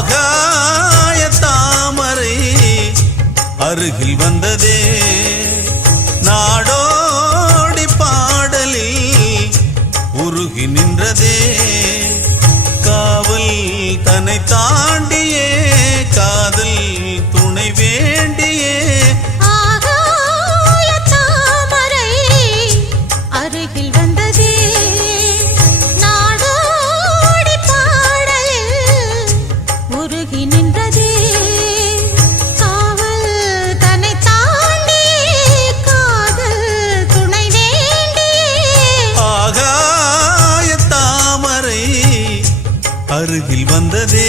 ஆகாய தாமரை அருகில் வந்ததே நாடோடி பாடலில் உருகி நின்றதே காவல் தன்னை தாண்டியே காதல் துணை வேண்டியே ஆகாய தாமரை அருகில் வந்ததே நாடோடி பாடலில் உருகி நின்றதே காவல் தன்னை தாண்டியே காதல் துணை வேண்டியே ஆகாய தாமரை அருகில் வந்ததே